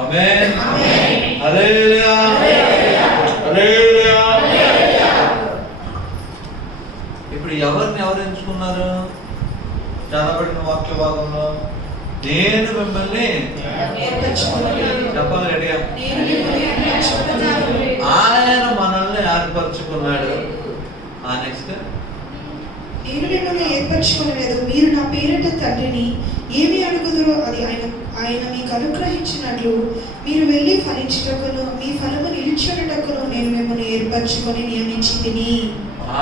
ఆమేన్. హల్లెలూయా. హల్లెలూయా. ఇప్పుడు ఎవరు ఎంచుకున్నారు? చదవబడిన వాక్య భాగంలో నేను మిమ్మల్ని చెప్పాలి రెడీగా. ఆయన మనల్ని ఏర్పరచుకున్నాడు. నెక్స్ట్, నేను మిమ్మల్ని ఏర్పరచుకోలేదు, మీరు నా పేరిట తండ్రిని ఏమి అడుగుదురో అది ఆయన మీకు అనుగ్రహించినట్లు మీరు వెళ్ళి ఫలించుటకును మీ ఫలము నిలిచుటకును నేను మిమ్మల్ని ఏర్పరచుకొని నియమించితిని.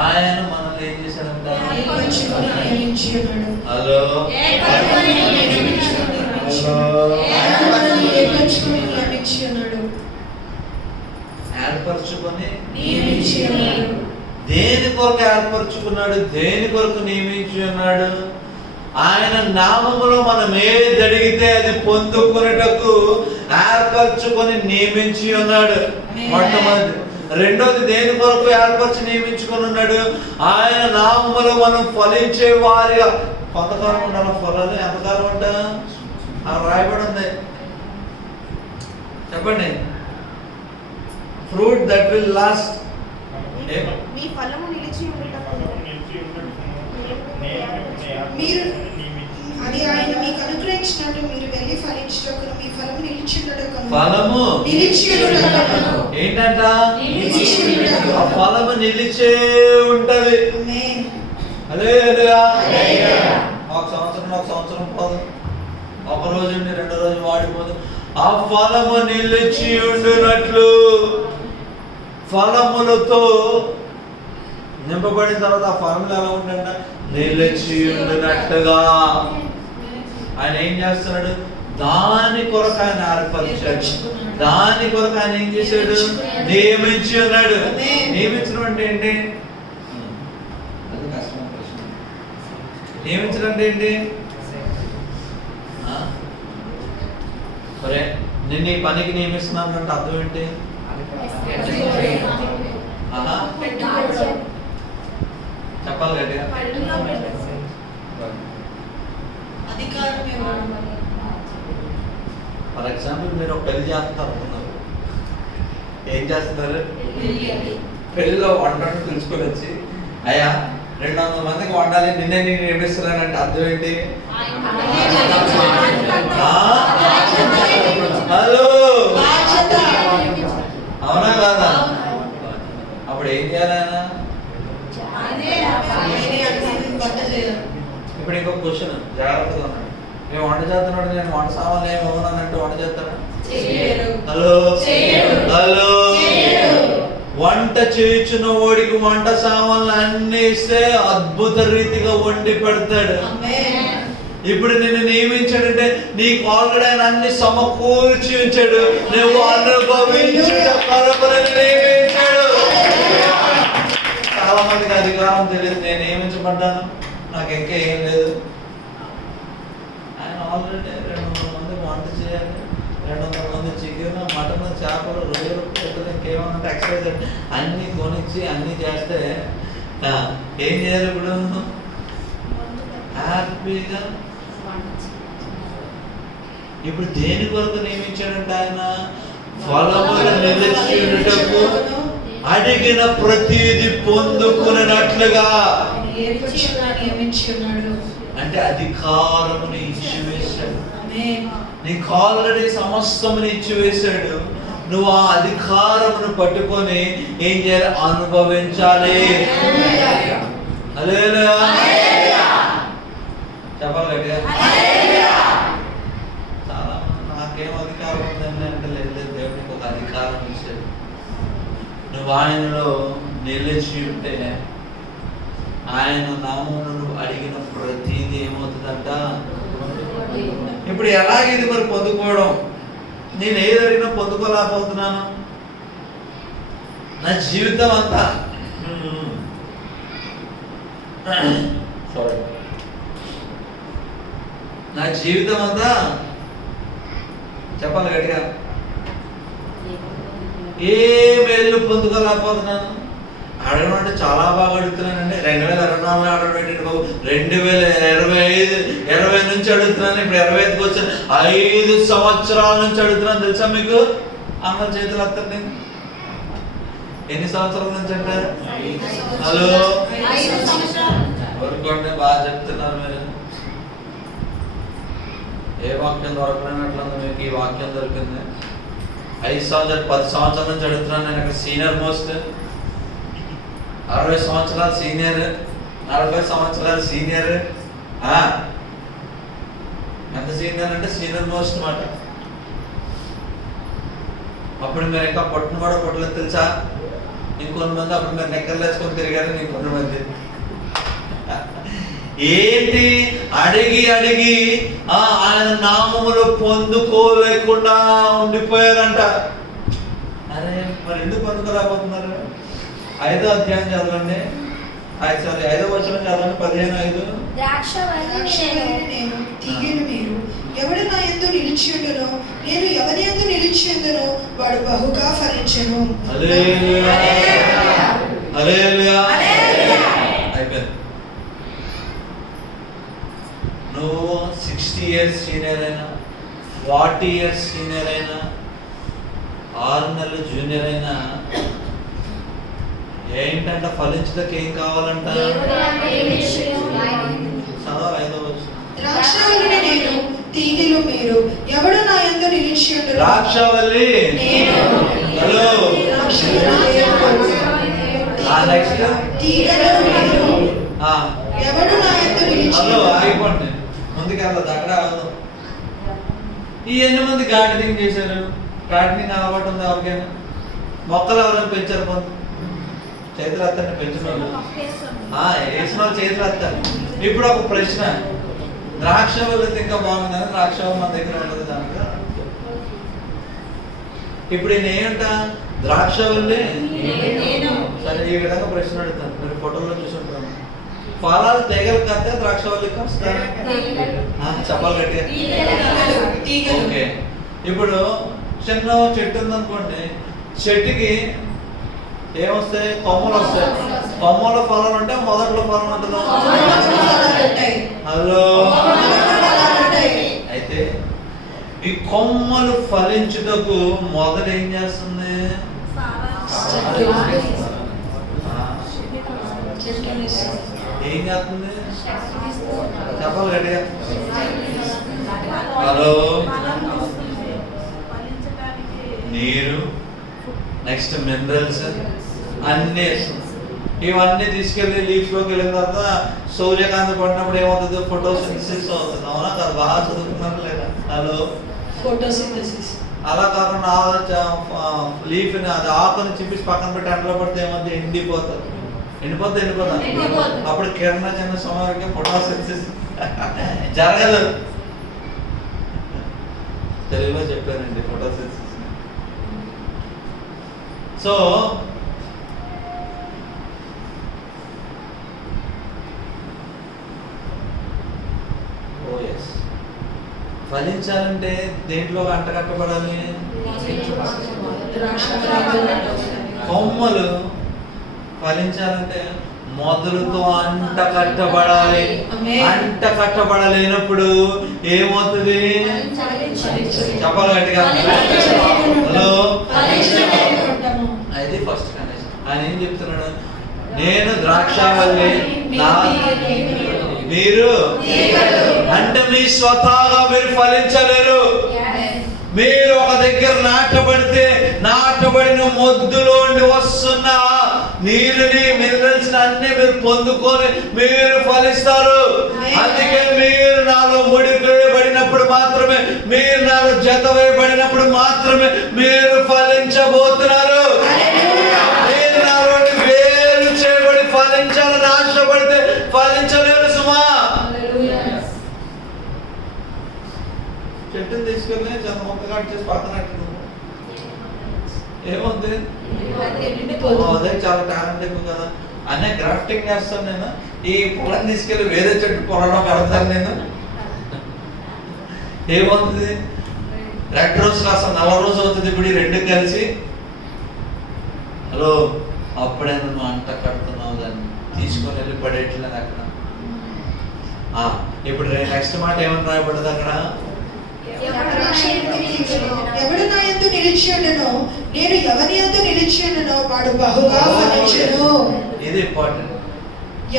ఆయన మనల్ని ఏం చేశాడంట? ఏర్పరచుకొని నియమించి ఉన్నాడు. హలో, ఏర్పరచుకొని నియమించి ఉన్నాడు. ఏర్పరచుకొని నియమించి ఉన్నాడు. దేని కొరకు ఏర్పరచుకున్నాడు? దేని కొరకు నియమించి ఉన్నాడు? ఆయన నామములో మనం ఏది అడిగితే అది పొందుకునేటకు ఏర్పరచుకొని నియమించి ఉన్నాడు. మొట్టమొదటి. రెండోది, దేని కొరకు ఏర్పరచి నియమించుకొని ఉన్నాడు? ఆయన నామములో మనం ఫలించే వారిగా. కొంతకాలం ఉండాలి ఫలాలు. ఎంతకాలం అంట? రాయబడి ఉంది, చెప్పండి. Fruit that will last. మీ ఫలము నిలిచి ఉండటకు మీరు అది ఆయన మీకు అనుగ్రహించినట్టు మీరు వెళ్ళి ఫలించుటకు మీ ఫలము నిలిచి ఉండటకు. ఫలము నిలిచి ఉండటకు ఏంటంట? ఆ ఫలము నిలిచే ఉంటది. ఆమేన్. హల్లెలూయా. ఒక సంవత్సరం పోదు, ఒక రోజు ఉండి రెండో రోజు వాడిపోదు. ఆ ఫలము నిలిచి ఉండునట్లు ఫలములతో నింపబడిన తర్వాత ఆ ఫలములు ఎలా ఉండంట? నిలిచి ఉండునట్టుగా. ఆయన ఏం చేస్తున్నాడు? దాని కొరకు ఆయన ఏర్పరిచాడు. దాని కొరకు ఆయన ఏం చేశాడు? నియమించి ఉన్నాడు. నియమించడం అంటే ఏంటి? అది కష్టమైన ప్రశ్న. నియమించడం అంటే ఏంటి? సరే, నిన్ను ఈ పనికి నియమిస్తున్నాను అంటే అర్థం ఏంటి? చెప్పాలి గట్టిగా. ఫర్ ఎగ్జాంపుల్, మీరు ఒక పెళ్లి చేస్తారు అనుకున్నారు. ఏం చేస్తున్నారు? పెళ్లిలో వంటను తెలుసుకొని వచ్చి, అయ్యా 200 మందికి వండాలి, నిన్నే నేను నియమిస్తున్నానంటే అర్థం ఏంటి? హలో, అవునా కాదా? అప్పుడు ఏం చేయాలి ఆయన? ఇప్పుడు ఇంకొక క్వశ్చన్, జాగ్రత్తగా ఉన్నాడు. మేము వంట చేస్తున్నాడు, నేను వంట సామాన్లు ఏమి ఇవ్వనంటే వంట చేస్తాడా? హలో హలో, వంట చేయుచున్న వాడికి వంట సామాన్లు అన్ని ఇస్తే అద్భుత రీతిగా వండి పెడతాడు. ఇప్పుడు నిన్ను నియమించాడంటే నీకు ఆల్రెడీ ఆయన అన్ని సమకూర్చి ఉంచాడు. నువ్వు అనుభవించుట కొరకు నియమించాడు. చాలా మందికి అధికారం తెలియదు. నేను నియమించబడ్డాను, నాకు ఇంకా ఏం లేదు. ఆయన ఆల్రెడీ 200 మంది వంట చేయాలి, 200 మంది చికెన్, మటన్, చేపలు, రొయ్యలు, పెట్టలు, ఇంకేమన్నా ఎక్సైజ్ అన్ని కొనిచ్చి అన్ని చేస్తే ఏం చేయాలి? ఇప్పుడు హ్యాపీగా. ఇప్పుడు దేని కొరకు నియమించాడంటే ఆయన? ఫలములు నిలిచియుటకు, అడిగిన ప్రతిది పొందుకున్నట్లుగా. అంటే అధికారముని ఇచ్చివేశాడు. నీకు ఆల్రెడీ సమస్తముని ఇచ్చివేశాడు. నువ్వు ఆ అధికారమును పట్టుకొని ఏం చేయాలి? అనుభవించాలి. హల్లెలూయా. చెప్పాలి గట్టిగా. చాలా నాకేం అధికారం ఉందని అంటే లేదు, దేవుడికి ఒక అధికారం ఇచ్చాడు. నువ్వు ఆయనలో నిలిచి ఉంటే ఆయన నామమును నువ్వు అడిగిన ప్రతిదీ ఏమవుతుందంట? ఇప్పుడు ఎలాగేది మరి పొందుకోవడం? నేను ఏది అడిగినా పొందుకోలేకపోతున్నాను. నా జీవితం అంతా నా జీవితం అంతా చెప్పాలి గట్టిగా, ఏ మేలు పొందుకోలేకపోతున్నాను. అడగడం అంటే చాలా బాగా అడుగుతున్నానండి. 2024 ఆర్డర్ పెట్టండి బాబు, 2020 నుంచి అడుగుతున్నాను. ఇప్పుడు 25కి వచ్చాను. 5 సంవత్సరాల నుంచి అడుగుతున్నాను తెలుసా మీకు? అమ్మ చేతులు అత్తండి. ఎన్ని సంవత్సరాల నుంచి అంటే? హలో, ఊరుకోండి, బాగా చెప్తున్నారు మీరు. ఏ వాక్యం దొరకనట్లుంది మీకు? ఈ వాక్యం దొరికింది. 5 సంవత్సరాలు 10 సంవత్సరాల నుంచి అడుగుతున్నాను నేను. అక్కడ సీనియర్ మోస్ట్ 60 సంవత్సరాలు సీనియర్, 40 సంవత్సరాలు సీనియర్. ఎంత సీనియర్ అంటే సీనియర్ మోస్ట్ మాట. అప్పుడు మీరు ఇంకా పొట్టును కూడా పొట్టలేదు తెలుసా? ఇంకొంతమంది అప్పుడు మీరు నెక్కర్లు వేసుకొని తిరిగారు. ఇంకొంతమంది ఏంటి అడిగి అడిగి ఆయన నామములు పొందుకోలేకుండా ఉండిపోయారంట. అరే మరి ఎందుకు పొందుకోలేకపోతున్నారు? 5వ అధ్యాయం చదవండి. సారీ 5వ వచనం చదవండి. 15:5. ద్రాక్షవల్లి నేను, తీగెలు మీరు. ఎవడు నా యందు నిలిచి ఉండునో, నేను ఎవరి యందు నిలిచి ఉండునో వాడు బహుగా ఫలించును. హల్లెలూయా, హల్లెలూయా. అయిపోయింది. నువ్వు 60 years సీనియర్ అయినా, 40 years సీనియర్ అయినా, 6 నెలలు జూనియర్ అయినా, ఏంటంట ఫలించడానికి ఏం కావాలంట? ద్రాక్షవల్లి నేను, తీగెలు మీరు. ఎవడు నా యందు నిలిచి ఉండునో. ద్రాక్షవల్లి హలో, తీగెలు మీరు. ఎవడు నా యందు నిలిచి హలో, ఆగిపోండి. ముందుకెళ్ళదు, అక్కడ ఈ ఎన్ని మంది గార్డెనింగ్ చేశారు? గార్డెనింగ్ అలవాటు ఉంది ఎవరికైనా? మొక్కలు ఎవరైనా పెంచారు? కొంత చేతులు ఎత్తండి. పెంచిన వాళ్ళు, వేసిన వాళ్ళు చేతులు ఎత్తండి. ఇప్పుడు ఒక ప్రశ్న, ద్రాక్షవల్లి ఇంకా బాగుందని ద్రాక్షవల్లి మన దగ్గర ఉండదు దానిక. ఇప్పుడు నేను ఏంట? ద్రాక్షవల్లి. సరే, ఈ విధంగా ప్రశ్న అడుగుతాను. మీరు ఫోటోలో చూసుంటాను. ఫలాలు తెగలు కడితే ద్రాక్షవల్లికి వస్తాయి. చెప్పాలి గట్టిగా. ఓకే, ఇప్పుడు చిన్న చెట్టు ఉందనుకోండి, చెట్టుకి ఏమొస్తాయి? కొమ్మలు వస్తాయి. కొమ్మలో ఫలాలు ఉంటే మొదట్లో ఫలం ఉంటుందా? హలో, అయితే ఈ కొమ్మలు ఫలించుటకు మొదలు ఏం చేస్తుంది? ఏం చేస్తుంది? చెప్పాలి గట్టిగా. హలో, నీరు, నెక్స్ట్ మినరల్స్ అన్నీ ఇస్తుంది. ఇవన్నీ తీసుకెళ్ళి లీఫ్ లోకి వెళ్ళిన తర్వాత సూర్యకాంతి పడినప్పుడు ఏమవుతుంది? ఫోటోసింథసిస్ అవుతుంది. అవునా కదా? బాగా చదువుకున్నారు లేదా? Hello, photosynthesis. అలా కాకుండా లీఫ్ అది ఆకుని చింపేసి పక్కన పెట్టి ఎండలో పడితే ఏమవుతుంది? ఎండిపోతుంది. ఎండిపోతా అప్పుడు కిరణ చిన్న సమయానికి ఫోటోసింథసిస్ జరగదు. తెలుగులో చెప్పానండి ఫోటోసింథసిస్. సో ఫలించాలంటే దేంట్లో అంటకట్టబడాలి? కొమ్మలు ఫలించాలంటే మొదలుతో అంట కట్టబడాలి. అంట కట్టబడలేనప్పుడు ఏమవుతుంది? చెప్పాలి గట్టిగా. హలో, అది ఫస్ట్ కండిషన్. ఆయన ఏం చెప్తున్నాడు? నేను ద్రాక్షవల్లి, మీరు అంటే మీ స్వతహాగా మీరు ఫలించలేరు. మీరు ఒక దగ్గర నాటబడిన మొద్దులోండి వస్తున్న నీరుని, మినరల్స్ అన్ని మీరు పొందుకొని మీరు ఫలిస్తారు. అందుకే మీరు నాలో ముడివేయబడినప్పుడు మాత్రమే, మీరు నాలో జత వేయబడినప్పుడు మాత్రమే మీరు ఫలించబోతున్నారు. మీరు నాలో వేరు చేయబడి ఫలించాలని ఆశపడితే ఫలించలేరు సుమా. చెట్టుని తీసుకెళ్ళి చంద్ర మొక్క కట్ చేసి పక్కన ఏమవుతుంది? అదే చాలా టాలెంట్ ఎక్కువ కదా. అన్నీ గ్రాఫ్టింగ్ చేస్తాను నేను. ఈ పొలం తీసుకెళ్ళి వేరే చెట్టు పొలంలో పెడతాను నేను. ఏమవుతుంది? రెడ్ రోజ్ కాస్త నల్ల రోజు అవుతుంది. ఇప్పుడు ఈ రెండు కలిసి హలో అప్పుడే నువ్వు అంట కడుతున్నావు, దాన్ని తీసుకొని వెళ్ళి పడేయట్లేదు అక్కడ. ఇప్పుడు నెక్స్ట్ మాట ఏమని రాయబడ్డది అక్కడ? ఎవడు నా యందు నిలిచి ఉండెనో, నేను ఎవని యందు నిలిచి ఉండెనో వాడు బహుగా ఫలించును. ఇది ఇంపార్టెంట్.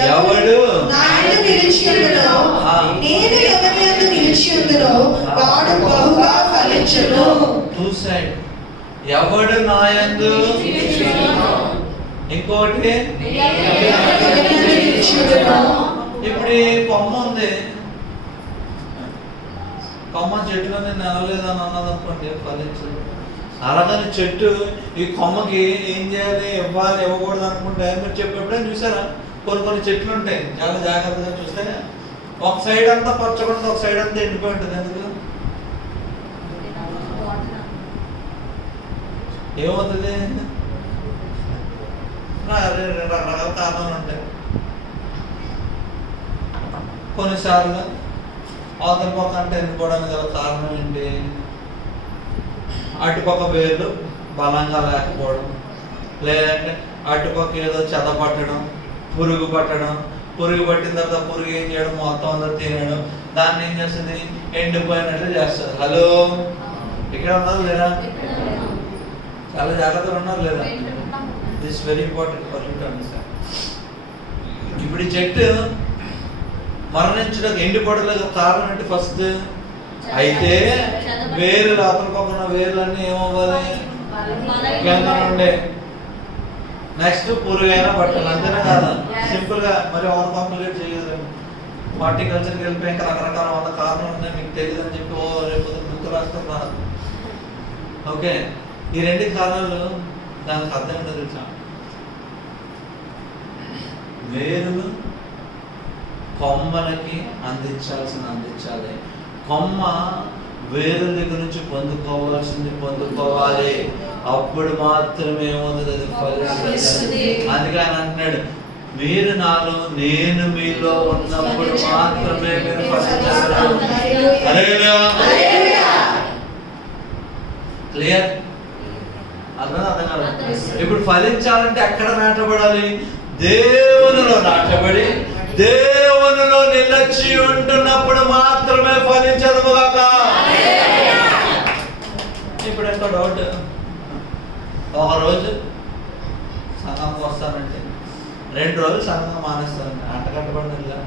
ఎవడు నా యందు నిలిచి ఉండెనో, నేను ఎవని యందు నిలిచి ఉండెనో వాడు బహుగా ఫలించును. Two side. ఎవడు నా యందు, ఇంకోటి ఇప్పుడు ఈ కొమ్మ ఉంది, కొమ్మ చెట్టులో నేను నెలలేదని అన్నది అనుకోండి, ఫలించదు. అలాగని చెట్టు ఈ కొమ్మకి ఏం చేయాలి, ఇవ్వాలి, ఇవ్వకూడదు అనుకుంటే మీరు చెప్పేప్పుడే చూసారా? కొన్ని చెట్లు ఉంటాయి, చాలా జాగ్రత్తగా చూస్తే ఒక సైడ్ అంతా పచ్చకుండా ఒక సైడ్ అంతా ఎండిపోయి ఉంటుంది. ఎందుకు? ఏమవుతుంది? రెండు రకరకాల కారణాలు ఉంటాయి. కొన్నిసార్లు అవతల పక్క అంటే ఎండిపోవడానికి గల కారణం ఏంటి? అటుపక్క వేర్లు బలంగా లేకపోవడం, లేదంటే అటుపక్క ఏదో చెద పట్టడం, పురుగు పట్టడం, పురుగు పట్టిన తర్వాత పురుగు ఏం చేయడం, మొత్తం అందరూ తినడం, దాన్ని ఏం చేస్తుంది, ఎండిపోయినట్లు చేస్తుంది. హలో, ఇక్కడ ఉన్నారు లేదా? చాలా జాగ్రత్తగా ఉన్నారు లేదా? This very important for you to understand. ఇప్పుడు ఈ చెట్టు మరణించడానికి, ఎండిపోవడానికి కారణం ఏంటి? ఫస్ట్ అయితే వేరు అతనుకోకుండా వేర్లన్నీ ఏమవ్వాలి, కింద నుండే. నెక్స్ట్ పురుగైనా పట్టాలి, అంతేనా కాదా? సింపుల్ గా. మరి ఓవర్ కాంప్లికేట్ చేయదు. హార్టికల్చర్కి వెళ్ళిపోయి ఇంకా రకరకాల వాళ్ళ కారణాలు ఉన్నాయి, మీకు తెలియదు అని చెప్పి రేపు బుక్ రాస్తాం రాదు. ఓకే, ఈ రెండు కారణాలు దానికి అర్థం ఏంటో తెలుసా? వేరులు కొమ్మలకి అందించాలి, కొమ్మ వేరు దగ్గర నుంచి పొందుకోవాల్సింది పొందుకోవాలి, అప్పుడు మాత్రమే ఏమవుతుంది, అది ఫలిస్తుంది. అందుకని అంటున్నాడు, మీరు నాలో నేను మీలో ఉన్నప్పుడు మాత్రమే మీరు ఫలించగలరు. క్లియర్? అర్థం కాదు. ఇప్పుడు ఫలించాలంటే ఎక్కడ నాటబడాలి? దేవునిలో నాటబడి దేవునిలో నిలిచి ఉంటున్నప్పుడు మాత్రమే ఫలించదుగాక. ఇప్పుడు ఎంతో డౌట్, ఒక రోజు సంఘంకి వస్తానంటే 2 రోజులు సంఘం మానేస్తానండి, అంటకట్టబడినదిగా.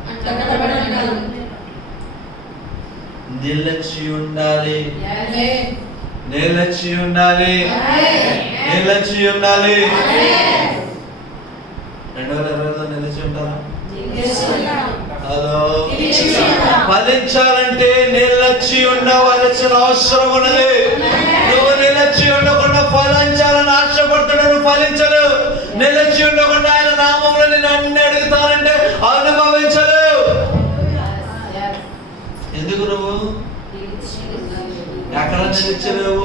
నిలిచి ఉండాలి, నిలిచి ఉండాలి, నిలిచి ఉండాలి. 2020లో నిలిచి ఉంటారా? హలో, ఫలించాలంటే నిలిచి ఉండవలసిన అవసరం ఉన్నది. నువ్వు నిలిచి ఉండకుండా ఫలించాలని ఆశపడుతున్నావు, నువ్వు ఫలించరు. నిలిచి ఉండకుండా ఆయన నామంలో నేను అన్ని అడుగుతానంటే అనుభవించరు. ఎందుకు? నువ్వు ఎక్కడ నిలిచలేవు?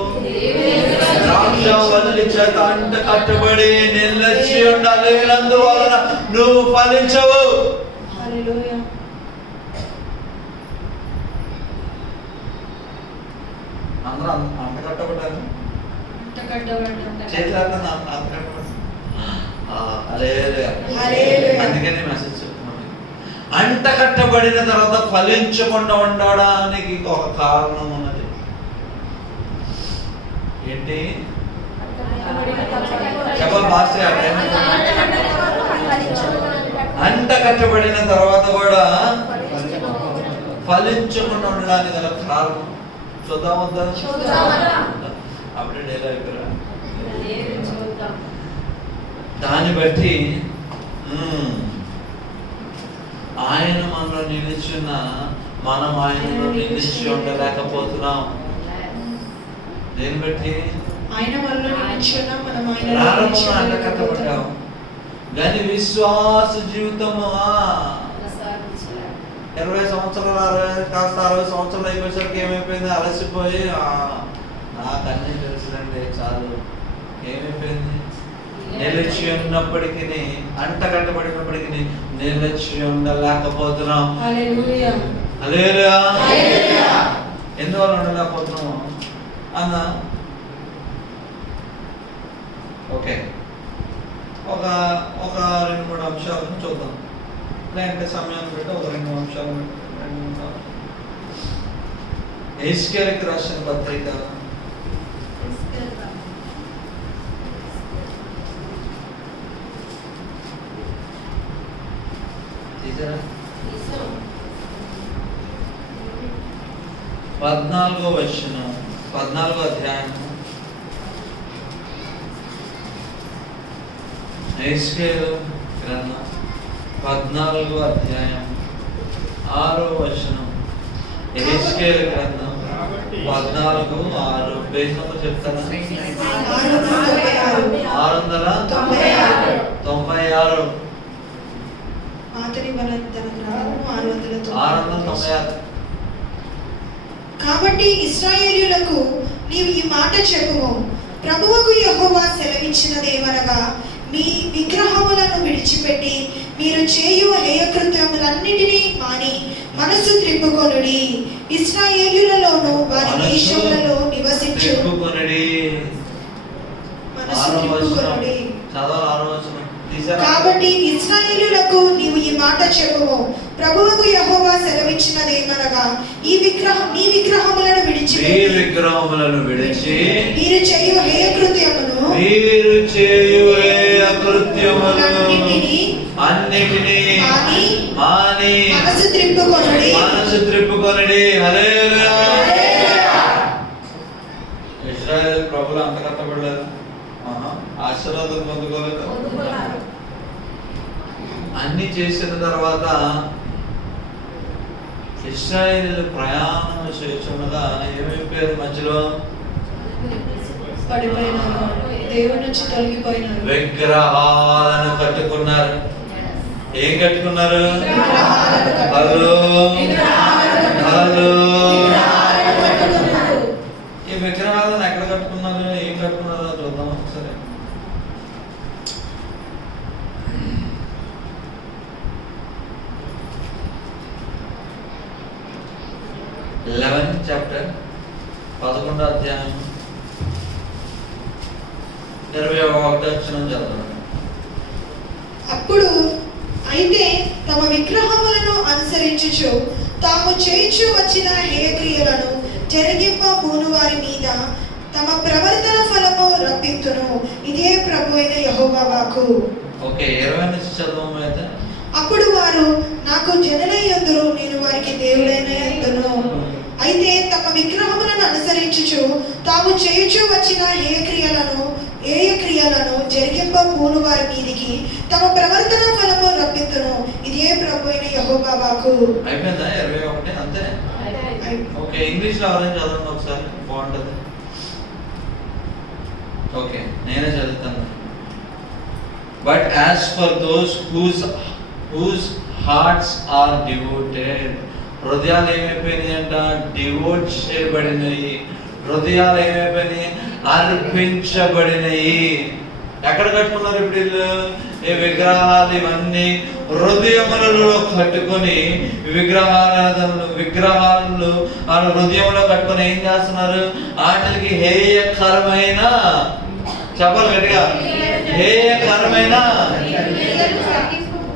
అంట కట్టుబడి నిలిచి ఉండాలి, అందువలన నువ్వు ఫలించవు. అందరూ అంట కట్టబడ్డారు, చేతులు అంత కట్టబడ్డారు. అందుకని మెసేజ్ చెప్తున్నాను, అంట కట్టబడిన తర్వాత ఫలించకుండా ఉండడానికి ఒక కారణం ఉన్నది. ఏంటి? చెప్పాలి మాస్టర్. అంట కట్టబడిన తర్వాత కూడా ఫలించకుండా ఉండడానికి గల కారణం చూద్దాం వద్దా? అప్పుడే డైలాగ్ అయిపోయారా? దాన్ని బట్టి ఆయన మనలో నిలిచిన, మనం ఆయనలో నిలిచి ఉండలేకపోతున్నాం. దేన్ని బట్టి? ఆయన మనలో నిలిచిన, మనం ప్రారంభంలో అంట కట్టబడ్డాం, కానీ విశ్వాస జీవితము 20 సంవత్సరాలు కాస్త 60 సంవత్సరాలు అయిపోయేసరికి ఏమైపోయింది? అలసిపోయి నాకు అన్నీ తెలుసులండి చాలు. ఏమైపోయింది? నిలిచి ఉన్నప్పటికీ, అంట కట్టబడినప్పటికీ నిలిచి ఉండలేకపోతున్నాం. ఎందువల్ల ఉండలేకపోతున్నాము అన్న? ఓకే, ఒక ఒక 2-3 అంశాలను చూద్దాం. లేదంటే సమయాన్ని బట్టి ఒక 2 అంశాలు ఎహెజ్కేలుకి రాసిన పత్రిక 14వ వచనం 14వ అధ్యాయం ఎహెజ్కేలు గ్రంథం 14వ అధ్యాయం 6వ వచనం. ఎహెజ్కేలు గ్రంథం 14:6 పేజ్ నంబర్ చెప్తారా? 696. కాబట్టి ఇశ్రాయేలీయులకు నీవు ఈ మాట చెప్పుము, ప్రభువుకు యెహోవా సెలవిచ్చినదేమనగా, మీ విగ్రహములను విడిచిపెట్టి మీరు చేయు హేయకృత్యములన్నిటినీ మాని మనసు త్రిప్పుకొనుడి. ఇశ్రాయేలీయులలోను వారి దేశములలో నివసించు మనసు త్రిప్పుకొనుడి. కాబట్టి ఇశ్రాయేలీయులకు నీవు ఈ మాట చెప్పుము, ప్రభువుకు యెహోవా సెలవిచ్చినదేమనగా, ఈ విగ్రహములను విడిచి మీరు చేయు హేయకృత్యమును అన్నిటినీ మాని మనసు త్రిప్పుకొనుడి. హల్లెలూయా. ఇశ్రాయేలు ప్రభువులు అంత కట్టబడలేదు, ఆశీర్వాదం పొందుకోలేదు. అన్ని చేసిన తర్వాత ఇశ్రాయేలు ప్రయాణం చేస్తుండగా ఏమైపోయారు? మధ్యలో విగ్రహాలను కట్టుకున్నారు. ఏం కట్టుకున్నారు? ఈ విగ్రహాలను ఎక్కడ కట్టుకున్నారు? ఏం కట్టుకున్నారో చూద్దాం ఒకసారి. చాప్టర్ 11వ అధ్యాయం 21వ వచనం చదవండి. అప్పుడు అయితే తమ విగ్రహములను అనుసరించుచు తాము చేయించు వచ్చిన హేయక్రియలను జరిగింప పూనువారి మీద తమ ప్రవర్తన ఫలము రప్పిత్తును. ఇదే ప్రభువైన యెహోవా వాక్కు. ఓకే, 20 నుంచి చదవము. అయితే అప్పుడు వారు నాకు జనులై యందురు, నేను వారికి దేవుడైన యందును. అయితే తమ విగ్రహములను అనుసరించుచు తాము చేయుచు వచ్చిన హేయక్రియలను జరిగింప పూను వారి మీదికి తమ ప్రవర్తన ఫలము రప్పిత్తును. ఇదే ప్రభువైన యెహోవా వాక్కు. అయిపోయిందా? 21 అంతే. ఓకే, ఇంగ్లీష్ లో ఎవరైనా చదవండి ఒకసారి, బాగుంటది. ఓకే, నేనే చదువుతాను. But as for those whose hearts are devoted, హృదయాలు ఏమైపోయినాయి అంట? డివోట్ చేయబడినాయి. హృదయాలు ఏమైపోయినాయి? అర్పించబడినాయి. ఎక్కడ కట్టుకున్నారు ఇప్పుడు వీళ్ళు? ఈ విగ్రహాలు ఇవన్నీ హృదయములలో కట్టుకొని విగ్రహాలు వాళ్ళ హృదయంలో కట్టుకొని ఏం చేస్తున్నారు? వాటికి హేయకరమైన, చెప్పాలి గట్టిగా, హేయకరమైన.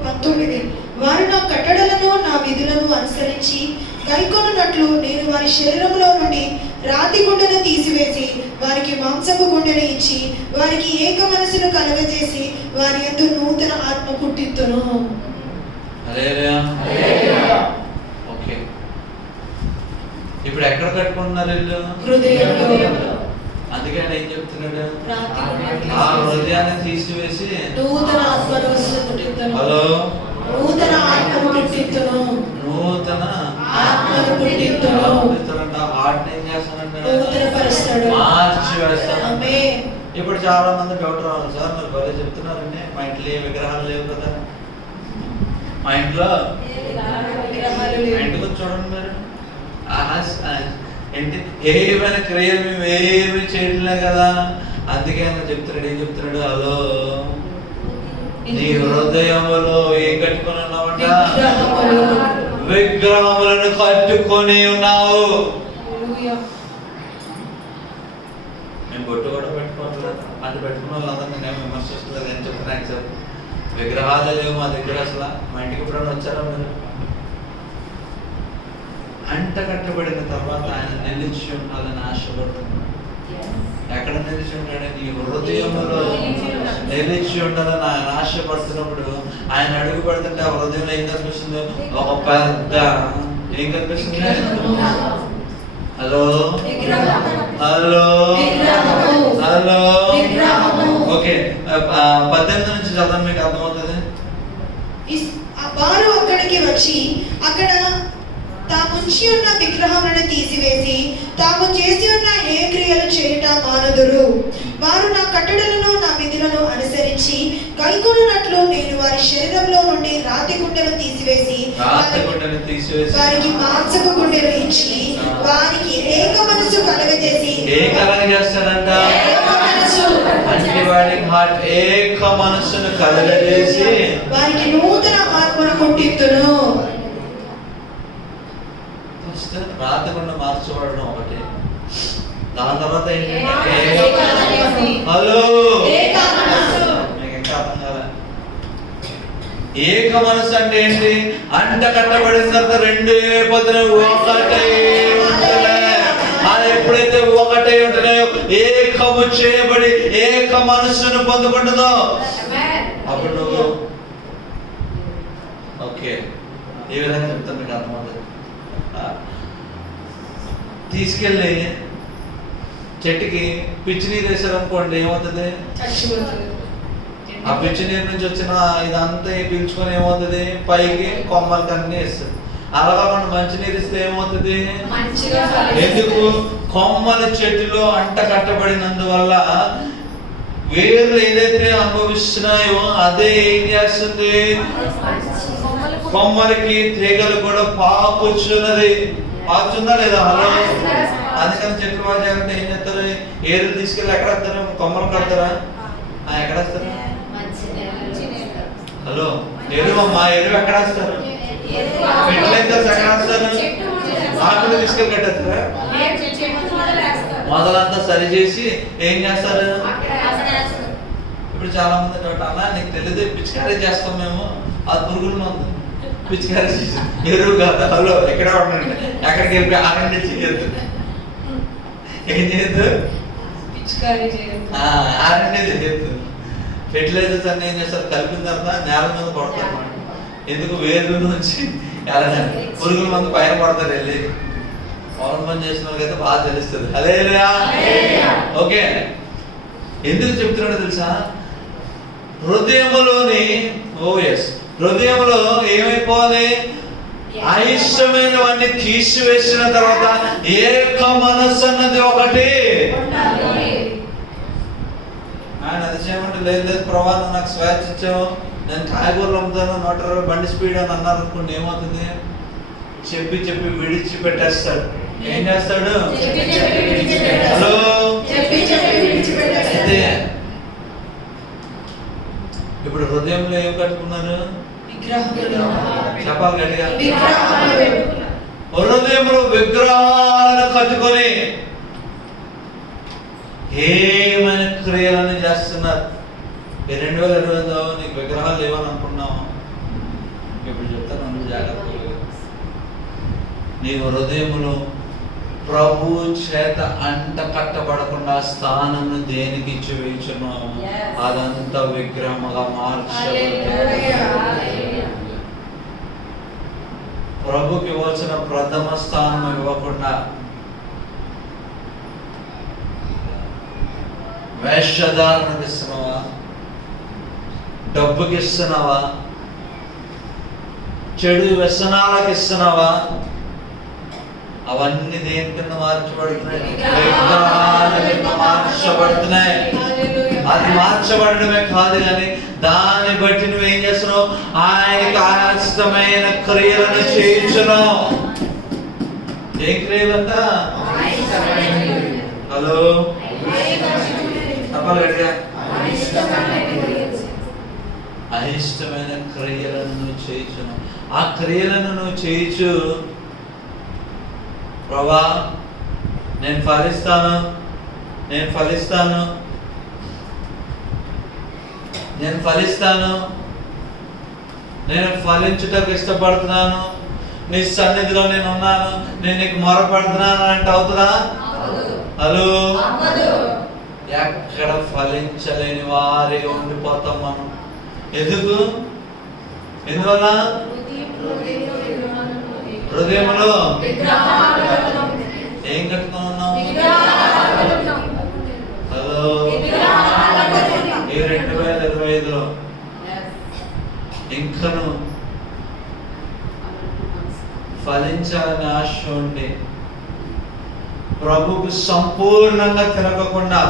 19 వారు నా కట్టడలను నా విధులను అనుసరించి గైకొనున్నట్లు నేను వారి శరీరంలో నుండి రాతి గుండెను తీసివేసి వారికి మాంసపు గుండెను ఇచ్చి వారికి ఏక మనసును కలుగజేసి వారి యందు నూతన ఆత్మ పుట్టిత్తును. హల్లెలూయా. ఓకే, ఇప్పుడు ఎక్కడ కట్టుకుంటున్నారు వీళ్ళు? హృదయంలో. అందుకే ఆయన ఏం చెప్తున్నాడు? ఆ హృదయాన్ని తీసివేసి నూతన ఆత్మను పుట్టిత్తును. హలో, నూతన ఆత్మను పుట్టిత్తును. నూతన ఆత్మను పుట్టిత్తును. హార్ట్ ఏం చేస్తానంటే నూతన పరుస్తాడు, మార్చి వేస్తాను. ఆమేన్. ఇప్పుడు చాలా మంది డౌట్ రావాలి, సార్ మీరు భలే చెప్తున్నారండి, మా ఇంట్లో ఏ విగ్రహాలు లేవు కదా. మా ఇంట్లో ఇంటికి చూడండి మీరు, ఏంటి ఏమైనా క్రియలు మేము ఏమి చేయట్లే కదా. అందుకే ఆయన చెప్తున్నాడు, ఏం చెప్తున్నాడు? హలో, నీ హృదయములో ఏం కట్టుకొని ఉన్నావంట? విగ్రహములను కట్టుకొని ఉన్నావు. నేను బొట్టు కూడా పెట్టుకోవట్లేదు. అది పెట్టుకున్న వాళ్ళందరూ నేను విమర్శిస్తలేదు అని చెప్తున్నా. యాక్చువల్ విగ్రహాలు లేవు మా దగ్గర. అసలు మా ఇంటికి ఎప్పుడైనా వచ్చారా మీరు? అంట కట్టబడిన తర్వాత ఆయన నిలిచి ఉండాలని ఆశపడుతున్నాడు. ఎక్కడ నిలిచి ఉంటాడు? నీ హృదయంలో నిలిచి ఉండాలని ఆయన ఆశపడుతున్నప్పుడు ఆయన అడుగు పెడుతుంటే ఆ హృదయంలో ఏం కనిపిస్తుంది? ఒక పెద్ద ఏం కనిపిస్తుంది? Hello hello hello. ఓకే, 18 నుంచి చదవండి, మీకు అర్థమవుతుంది. వారు అక్కడికి వచ్చి అక్కడ తాముంచి ఉన్న విగ్రహములను తీసివేసి తాము చేసి ఉన్న ఏ క్రియలు చేయట మానుదురు. వారు నా కట్టడలను నా విధులను అనుసరించి కైకొనున్నట్లు నేను వారి శరీరంలో నుండి రాతి గుండెను తీసివేసి వారికి మాంసపు గుండెను ఇచ్చి వారికి ఏక మనసు కలగజేసి ఏక మనస్సును కలగజేసి వారికి నూతన ఆత్మను పుట్టింతును. రాతకుండా మార్చబడడం ఒకటి. దాని తర్వాత హలో మీకు ఇంకా అర్థం కాదా? ఏక మనసు అంటే ఏంటి? అంట కట్టబడిన తర్వాత రెండే పొద్దున ఒకటే ఉంటున్నాయి. అది ఎప్పుడైతే ఒకటే ఉంటున్నాయో ఏకము చేయబడి ఏక మనస్సును పొందుకుంటుందో అప్పుడు నువ్వు ఓకే. ఏ విధంగా చెప్తాను మీకు అర్థమవుతుంది. తీసుకెళ్ళి చెట్టుకి పిచ్చి నీరు వేసారు అనుకోండి, ఏమవుతుంది? ఆ పిచ్చి నీరు నుంచి వచ్చిన ఇదంతా పీల్చుకొని ఏమవుతుంది? పైకి కొమ్మలకి అన్ని వేస్తుంది. అలా కాకుండా మంచి నీరు ఇస్తే ఏమవుతుంది? ఎందుకు? కొమ్మల చెట్టులో అంట కట్టబడినందువల్ల వేర్లు ఏదైతే అనుభవిస్తున్నాయో అదే ఏం చేస్తుంది? కొమ్మలకి తీగలు కూడా పాకుచున్నది. పాకుతుందా లేదా? హలో. అందుకని చెట్లు వాళ్ళు జాగ్రత్త ఏం చేస్తారు? ఏర్లు తీసుకెళ్ళి ఎక్కడ వస్తారు? కొమ్మలు కడతారా? ఎక్కడ వస్తారు? హలో, ఎరువు అమ్మా, ఎరువు ఎక్కడ వస్తారు? ఫెర్టిలైజర్స్ ఎక్కడ వస్తారు? ఆకులు తీసుకెళ్ళి కట్టేస్తారా? మొదలంతా సరి చేసి ఏం చేస్తారు? ఇప్పుడు చాలా మంది డౌట్, అన్నా నీకు తెలియదు పిచికారీ చేస్తాం మేము, ఆ పురుగుల మందు పిచికారీ చేసి ఎరువు కాదు. హలో, ఎక్కడ ఉండండి, ఎక్కడికి వెళ్ళి ఆరండి చేయొద్దు. ఏం చేయొద్దు? ఆరండి చేయొద్దు. ఫెర్టిలైజర్స్ అన్ని ఏం చేస్తారు? కలిపిన తర్వాత నేల మీద పడతారు. ఎందుకు? వేర్ల నుంచి వెళ్ళడానికి. పురుగుల మందు పైన పడతారు వెళ్ళి. పవన్ పని చేసిన వాళ్ళకైతే బాగా తెలుస్తుంది. హల్లెలూయా. ఓకే, ఎందుకు చెప్తున్నాడో తెలుసా? హృదయంలోని హృదయంలో ఏమైపోవాలి? అయిష్టమైనవన్నీ తీసివేసిన తర్వాత ఏక మనస్సు అన్నది ఒకటి. ఆయన అతిశయమంటే లేదు ప్రభా, నాకు స్వేచ్ఛ ఇచ్చావు, నేను కాయగూరలు అమ్ముతాను, 120 బండి స్పీడ్ అని అన్నారు అనుకోండి, ఏమవుతుంది? చెప్పి చెప్పి విడిచిపెట్టేస్తాడు. ఏం చేస్తాడు? హలో, అయితే ఇప్పుడు హృదయంలో ఏం కట్టుకున్నారు? చెప్పాలి గట్టిగా. హృదయంలో విగ్రహాలను కట్టుకొని ఏమైనా క్రియలను చేస్తున్నారు. 2020లో నీకు విగ్రహాలు లేవని అనుకున్నావు. ఇప్పుడు చెప్తాను, జాగ్రత్త. నీ హృదయంలో ప్రభు చేత అంట కట్టబడకుండా స్థానము దేనికి ఇచ్చి వేయుచును అదంతా విగ్రహముగా మార్చబడుతుంది. ప్రభుకి ఇవ్వాల్సిన ప్రథమ స్థానం ఇవ్వకుండా వేషధారణకు ఇస్తున్నావా? డబ్బుకి ఇస్తున్నావా? చెడు వ్యసనాలకు ఇస్తున్నావా? అవన్నీ దేని కింద మార్చబడుతున్నాయి? విగ్రహాల కింద మార్చబడుతున్నాయి. అది మార్చబడమే కాదు కానీ దాన్ని బట్టి నువ్వేం చేస్తున్నావు? ఆయనకి ఆయస్తమైన క్రియలను చేయించున్నావు. ఏం క్రియలంట? హలో, చెప్పాలి గట్టిగా. అయిష్టమైన క్రియలను నువ్వు చేయించున్నావు. ఆ క్రియలను నువ్వు చేయించు. ప్రభా, నేను ఫలిస్తాను నేను ఫలిస్తాను, నేను ఫలించుటకు ఇష్టపడుతున్నాను, నీ సన్నిధిలో నేను ఉన్నాను, నేను నీకు మొరపెడుతున్నాను అంటే అవుతుందా? హలో, ఎక్కడ ఫలించలేని వారిగా ఉండిపోతాం మనం. ఎందువల్ల? హృదయంలో ఏం కట్టుకుని ఉన్నాం? హలో, ఈ 2025లో ఇంకను ఫలించాలని ఆశ ఉండి ప్రభుకు సంపూర్ణంగా తిరగకుండా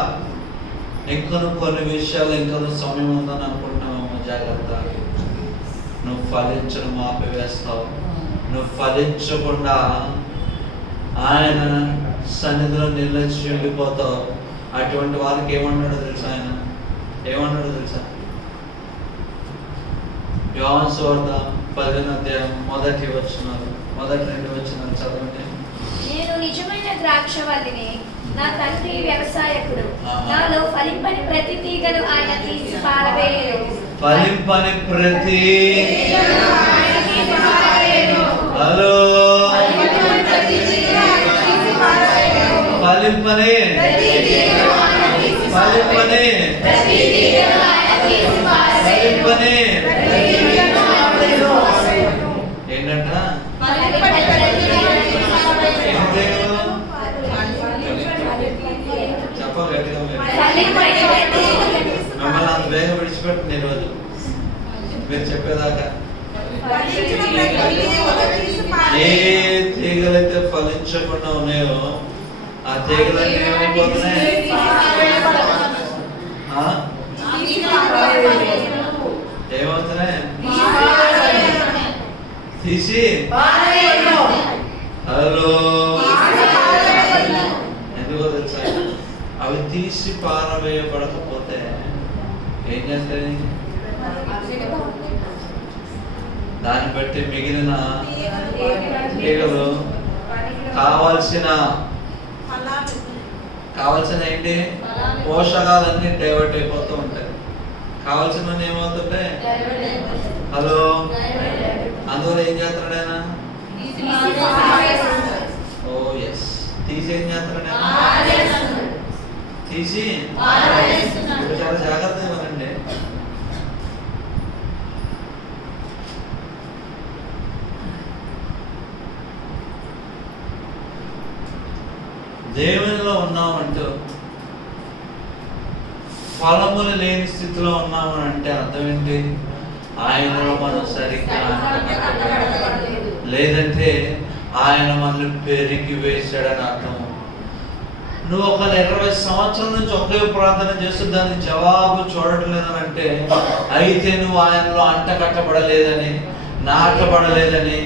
ఇంకను కొన్ని విషయాలు ఇంకను సమయం ఉందని అనుకుంటున్నామేమో. జాగ్రత్త, నువ్వు ఫలించడం ఆపివేస్తావు. నువ్వు ఫలించకుండా ఆయన సన్నిధిలో నిలిచి ఉండిపోతావు. అటువంటి వారికి ఏమన్నాడో తెలుసా? ఆయన ఏమన్నాడో తెలుసా? యోహాను సువార్త 10వ అధ్యాయం మొదటి 2 వచనాలు చదవండి. నేను నిజమైన ద్రాక్షవల్లిని, నా తండ్రి వ్యవసాయకుడు. నాలో ఫలింపని ప్రతి తీగను ఆయన తీసి పారవేయను. ఫలింపని ప్రతి హలో ఫలింపని ఫలింపని ఫలింపని ఏంటంట? చెప్ప గట్టిగా మిమ్మల్ని అంత వేగం విడిచిపెట్టింది ఈరోజు మీరు చెప్పేదాకా. ఏ తీగలైతే ఫలించకుండా ఉన్నాయో ఆ తీగలన్నీ ఏమైపోతున్నాయి? ఏమవుతున్నాయి? తీసి హలో, ఎందుకో తెలుసా? అవి తీసి పారవేయబడకపోతే ఏం చేస్తాయి? దాన్ని బట్టి మిగిలిన తీగలు కావాల్సిన ఏంటి? పోషకాలన్నీ డైవర్ట్ అయిపోతూ ఉంటాయి. కావాల్సినవన్నీ ఏమవుతుంటాయి? హలో, అందువల్ల ఏం చేస్తాడు ఆయన? ఓ ఎస్, తీసి ఏం చేస్తాడు ఆయన? తీసి చాలా జాగ్రత్తగా ఇవ్వనండి. దేవునిలో ఉన్నామంటూ ఫలములు లేని స్థితిలో ఉన్నామని అంటే అర్థం ఏంటి? ఆయనలో మనం సరిగ్గా లేదంటే ఆయన మనల్ని పెరిగి వేశాడని అర్థం. నువ్వు ఒక 20 సంవత్సరాల నుంచి ఒకే ప్రార్థన చేస్తూ దానికి జవాబు చూడట్లేదని అంటే అయితే నువ్వు ఆయనలో అంట కట్టబడలేదని, నాటబడలేదని,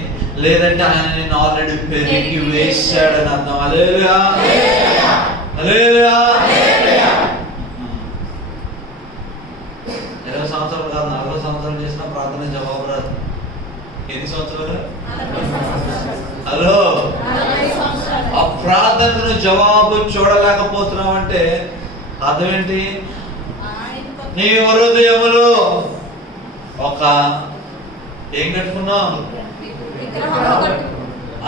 లేదంటే ఆయన నేను ఆల్రెడీ పెరిగి వేశాడని అర్థం. హల్లెలూయా, హల్లెలూయా. 20 సంవత్సరాలు కాదు, 40 సంవత్సరాలు చేసిన ప్రార్థన జవాబు రాదు. ఎన్ని సంవత్సరాలు? హలో, ఆ ప్రార్థనను జవాబు చూడలేకపోతున్నావు అంటే అర్థం ఏంటి? నీ హృదయములో ఒక ఏం కట్టుకున్నావు?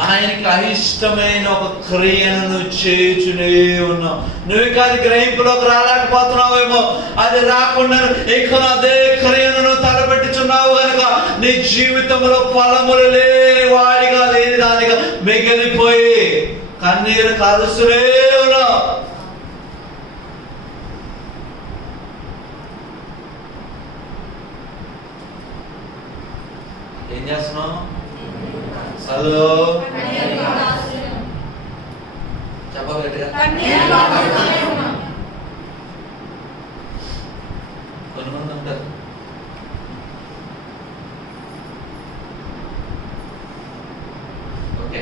ఆయనకి అయిష్టమైన ఒక క్రియను నువ్వు చేయుచునే ఉన్నావు. నువ్వు ఇక అది గ్రహింపులోకి రాలేకపోతున్నావేమో. అది రాకుండా ఇక అదే క్రియను నువ్వు తలపెట్టుచున్నావు కనుక నీ జీవితంలో ఫలములు లేని వాడిగా, లేని దానిగా మిగిలిపోయి కన్నీరు కారుస్తూనే ఉన్నావు. ఏం చేస్తున్నావు? హలో, చెప్పాలి గట్టిగా. కొంతమంది ఉంటారు ఓకే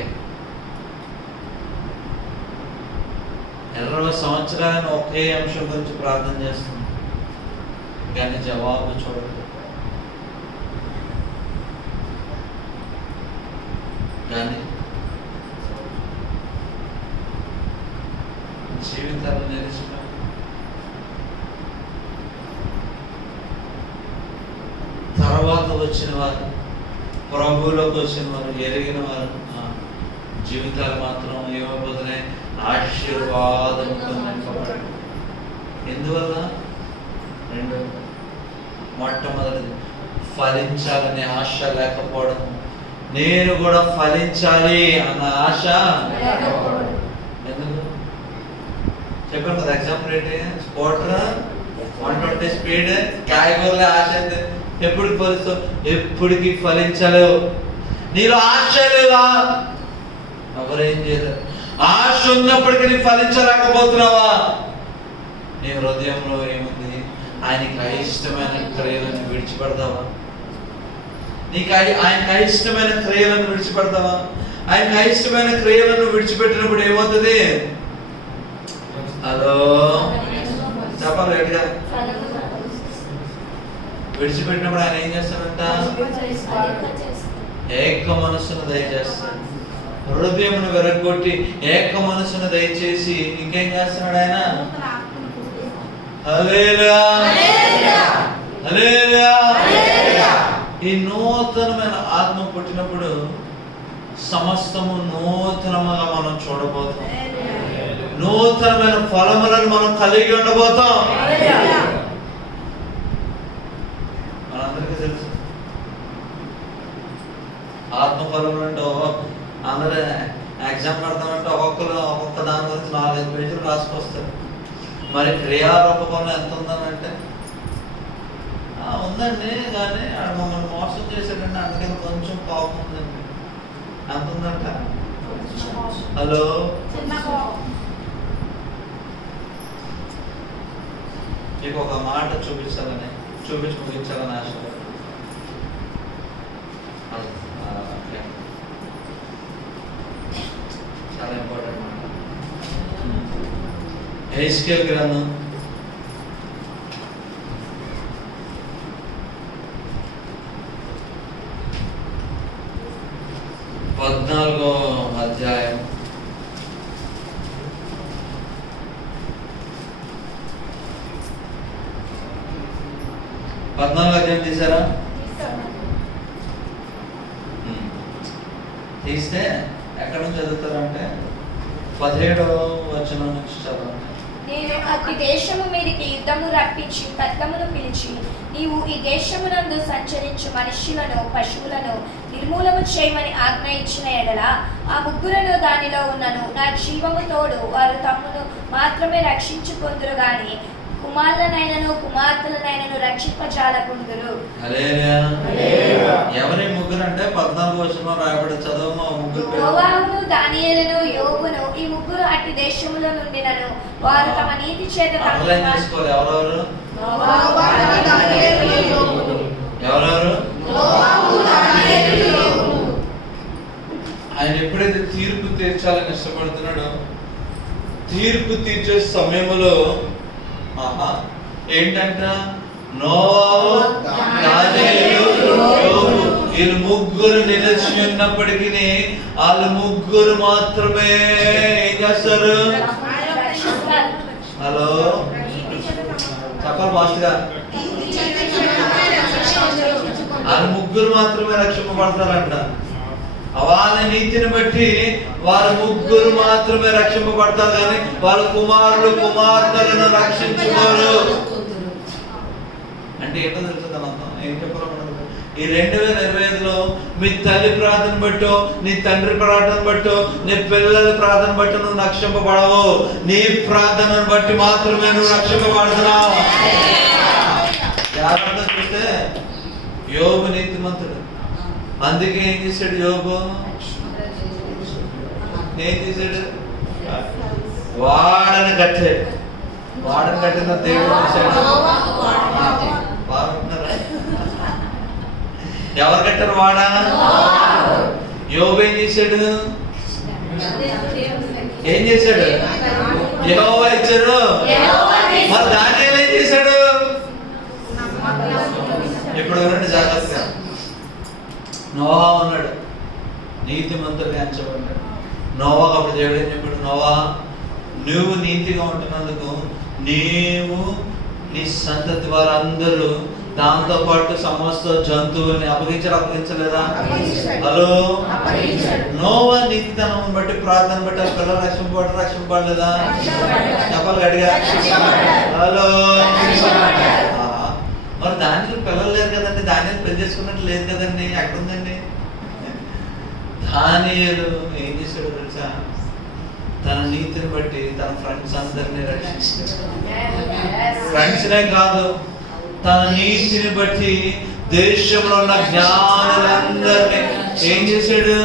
20 సంవత్సరాలను ఒకే అంశం గురించి ప్రార్థన చేస్తుంది కానీ జవాబు చూడదు. కానీ జీవితాలు నేర్చుకున్నాం. వచ్చిన వారు, ప్రభువులోకి వచ్చిన వారు, ఎరిగిన వారు జీవితాలు మాత్రం ఏమైపోతున్నాయి? ఆశీర్వాదంతో నింపబడి. ఎందువల్ల? రెండు, మొట్టమొదటిది ఫలించాలనే ఆశ లేకపోవడం. నేను కూడా ఫలించాలి అన్న ఆశ ఎందుకు? చెప్పాను కదా, ఎగ్జాంపుల్ ఏంటి? స్పోర్టర్ 120 స్పీడ్, కాయగూరలే ఆశ అయితే ఎప్పటికి ఫలిస్తావు? ఎప్పటికి ఫలించలేవు. నీలో ఆశ లేదా? ఎవరేం చేయలేరు. ఆశ ఉన్నప్పటికీ నీ ఫలించలేకపోతున్నావా? నీ హృదయంలో ఏముంది? ఆయనకి అయిష్టమైన క్రియలను విడిచిపెడతావా? ఆయనకు అయిష్టమైన క్రియలను విడిచిపెడతావా? ఆయనకు అయిష్టమైన క్రియలను విడిచిపెట్టినప్పుడు ఏమవుతుంది? హలో చెప్పాలి గట్టిగా. విడిచిపెట్టినప్పుడు ఆయన ఏం చేస్తాడంట? ఏక మనస్సును దయచేస్తాడు. హృదయమును వెరగొట్టి ఏక మనస్సును దయచేసి ఇంకేం చేస్తున్నాడు ఆయన? హల్లెలూయా, హల్లెలూయా. ఈ నూతనమైన ఆత్మ పుట్టినప్పుడు సమస్తము నూతనముగా మనం చూడబోతాం. నూతనమైన ఫలములను మనం కలిగి ఉండబోతాం. మనందరికీ తెలుసు ఆత్మ ఫలములు అంటే అందరూ ఎగ్జామ్ పెడతామంటే ఒక్కొక్క దాని గురించి 4-5 పేజీలు రాసుకొస్తారు. మరి క్రియారూపకంలో ఎంత ఉందనంటే ఉందండి, కానీ ఆడు మమ్మల్ని మోసం చేశాడండి, అందుకని కొంచెం కోపం ఉందండి. ఎంత ఉందంట? హలో, మీకు ఒక మాట చూపించి ముగించాలని ఆశపడుతున్నాను. చాలా ఇంపార్టెంట్ మాట. హెస్కేల్ గ్రంథం 14వ అధ్యాయం 14వ అధ్యాయం తీసారా? తీస్తే ఎక్కడ నుంచి చదువుతారంటే 17వ వచనం నుంచి చదవండి. నేను అతి దేశము మీదికి యుద్ధము రప్పించి ఖడ్గమును పిలిచి, నీవు ఈ దేశమునందు సంచరించు మనుష్యులను పశువులను నిర్మూలము చేయమని ఆజ్ఞ ఇచ్చిన ఎడల ఆ ముగ్గురును దానిలో ఉన్నను నా జీవము తోడు వారు తమ్మును మాత్రమే రక్షించుకొందురు గాని కుమారులనైనను కుమార్తెలనైనను రక్షింపజాలకుందురు. ఎవరి ముగ్గురు అంటే 14వ వచనంలో రాయబడి చదవము. ముగ్గురు నోవాహును, దానియేలును, యోబును ఈ ముగ్గురు అట్టి దేశములో నుండినను వారు తమ నీతి చేత ఎవరెవరు? ఆయన ఎప్పుడైతే తీర్పు తీర్చాలని ఇష్టపడుతున్నాడో తీర్పు తీర్చే సమయంలో ఏంటంట? నోవాహు, దానియేలు, యోబు వీళ్ళు ముగ్గురు నిలిచి ఉన్నప్పటికీ వాళ్ళు ముగ్గురు మాత్రమే ఏం చేస్తారు? హలో చెప్పాలి మాస్టర్. వాళ్ళు ముగ్గురు మాత్రమే రక్షింపబడతారంట. వాళ్ళ నీతిని బట్టి వారు ముగ్గురు మాత్రమే రక్షింపబడతారు, కానీ వాళ్ళ కుమారులు కుమార్తెలను రక్షించుకోరు. అంటే ఏంటో తెలుసు ఏం చెప్పాలి? ఈ 2025లో మీ తల్లి ప్రార్థన బట్టో, నీ తండ్రి ప్రార్థన బట్టో, నీ పిల్లల ప్రార్థన బట్టి నువ్వు రక్షింపబడవు. నీ ప్రార్థనను బట్టి మాత్రమే నువ్వు రక్షింపబడుతున్నావు. జాగ్రత్త చూస్తే యోబు నీతిమంతుడు. అందుకే ఏం చేశాడు యోబు? ఏం చేశాడు? వాడని కట్టాడు. వాడని కట్టిన దేవుడు బాగుంటున్నారా? ఎవరు కట్టారు? వాడా. యోబు ఏం చేశాడు? ఏం చేశాడు? యెహోవా ఇచ్చాడు. మరి దానియేలు ఏం చేశాడు? ఇప్పుడు ఎవరంటే జాగ్రత్తగా. నోవా ఉన్నాడు, నీతిమంతుడిగా ఎంచబడ్డాడు. నోవాకు అప్పుడు దేవుడు ఏం చెప్పాడు? నోవా, నువ్వు నీతిగా ఉంటున్నందుకు నీవు నీ సంతతి వారందరూ దాంతో పాటు సమస్త జంతువుల్ని అప్పగించలేదా? అప్పగించాడు. హలో, అప్పగించాడు. నోవా నీతితనం బట్టి ప్రార్థన బట్టి ఆ పిల్లలు రక్షింపబడలేదా? చెప్పాలి గట్టిగా. హలో, మరి దానిలో పిల్లలు లేరు కదండి, దానిని పెళ్లి చేసుకున్నట్టు లేదు కదండి, ఎక్కడుందండి? దానియేలు ఏం చేశాడు తెలుసా? తన నీతిని బట్టి తన ఫ్రెండ్స్ అందరినీ రక్షించాడు. ఫ్రెండ్స్నే కాదు, తన నీతిని బట్టి దేశంలో ఉన్న జ్ఞానులందరినీ ఏం చేశాడు?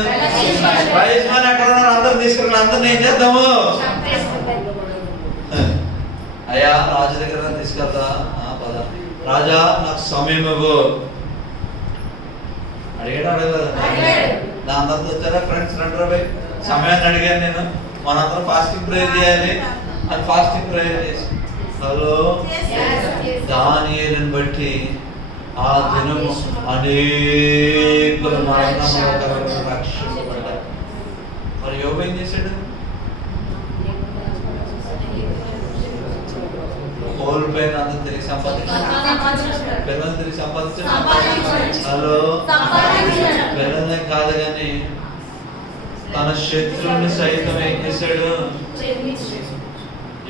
ప్రైజ్ మనీ ఎక్కడ ఉన్నారు అందరు తీసుకుని అందరిని ఏం చేద్దాము? అయ్యా రాజు దగ్గర తీసుకెళ్తా. పద రాజా, నాకు సమయం ఇవ్వు అడగలేదు. దాని తర్వాత వచ్చారా ఫ్రెండ్స్, రండి పోయి సమయాన్ని అడిగాను నేను. మనందరం ఫాస్టింగ్ ప్రేయర్ చేయాలి, అది ఫాస్టింగ్ ప్రేయర్ చేసి. హలో, దానియేలుని బట్టి ఆ దినము అనేకుల మరణముల రక్షించబడ్డారు. మరి యోబు ఏం చేశాడు? కోల్పోయిన అంతా తిరిగి సంపాదించాడు. పిల్లలు తిరిగి సంపాదించాడు. హలో, పిల్లలే కాదు కానీ తన శత్రువుని సైతం ఏం చేశాడు?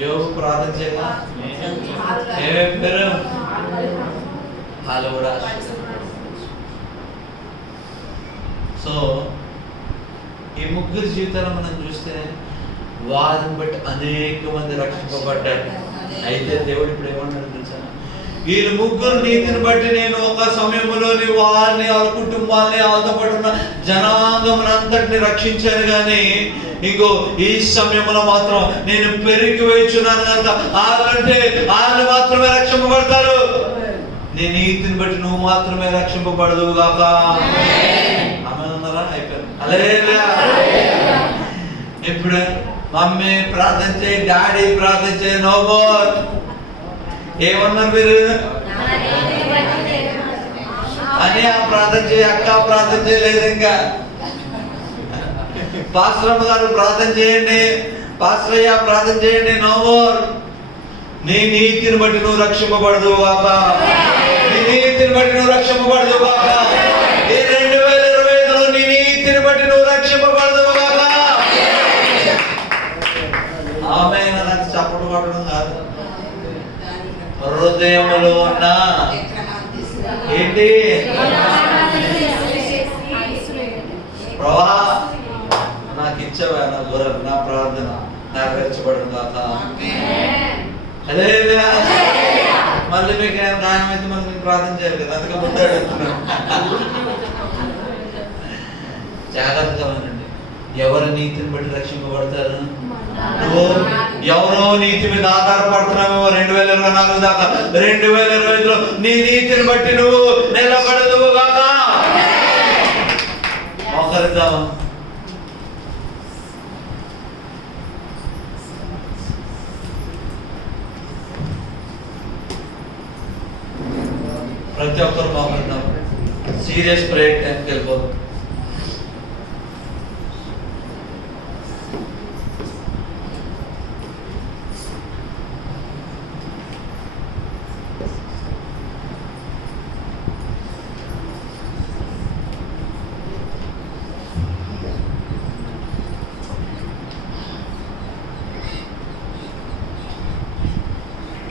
యోబు ప్రార్థన చేయగా ఏమేమి పేరు? వాళ్ళు కూడా. సో ఈ ముగ్గురు జీవితాలు మనం చూస్తే వారిని బట్టి అనేక మంది రక్షింపబడ్డారు. అయితే దేవుడు ఇప్పుడు ఏమన్నాడు తెలుసా? వీళ్ళు ముగ్గురు నీతిని బట్టి నేను ఒక సమయంలోని వారిని, వాళ్ళ కుటుంబాన్ని, వాళ్ళతో పాటు ఉన్న జనాంగమునంతటిని రక్షించాను, కానీ ఇంకో ఈ సమయంలో మాత్రం నేను పెరిగి వేచున్నాను కనుక వాళ్ళు మాత్రమే రక్షింపబడతారు. నీ నీతిని బట్టి నువ్వు మాత్రమే రక్షింపబడదు కాక. ఆమె ఉన్నారా? అయిపోయింది. హల్లెలూయా. ఇప్పుడు మమ్మీ ప్రార్థన చేయి, డాడీ ప్రార్థన చేయి, నో మోర్. ఏమన్నారు మీరు? అని ఆ ప్రార్థన చేయి, అక్క ప్రార్థన చేయలేదు, ఇంకా పాస్టర్ గారు ప్రార్థన చేయండి, పాస్టర్ అయ్యా ప్రార్థన చేయండి, నో మోర్. నీ నీతిని బట్టి నువ్వు రక్షింపబడదు కాక. నీ నీతిని బట్టి నువ్వు రక్షింపబడదు కాక. ఈ 2025లో నీ నీతిని బట్టి నువ్వు రక్షింపబడదు కాక. ఆమె నాకు చప్పట్లు కొట్టడం కాదు, హృదయములో ఉన్న ఏంటి? ప్రభా నాకు ఇచ్చావా నా గుర్రం, నా ప్రార్థన నెరవేర్చబడను కాక. హల్లెలూయా. మళ్ళీ మీకు నేను గాయమైతే మళ్ళీ నేను ప్రార్థన చేయాలి కదా, అందుకే ముందు అడుగుతున్నాను. జాగ్రత్తగా వినండి. ఎవరి నీతిని బట్టి రక్షింపబడతారు? నువ్వు ఎవరో నీతి మీద ఆధారపడుతున్నావు 2024 దాకా. 2025లో నీ నీతిని బట్టి నువ్వు నిలబడదు కాక. ఒకరిద్దామా? ప్రతి ఒక్కరు మోకరిద్దాం. సీరియస్ ప్రేయర్ టైంకి వెళ్ళిపోతాం.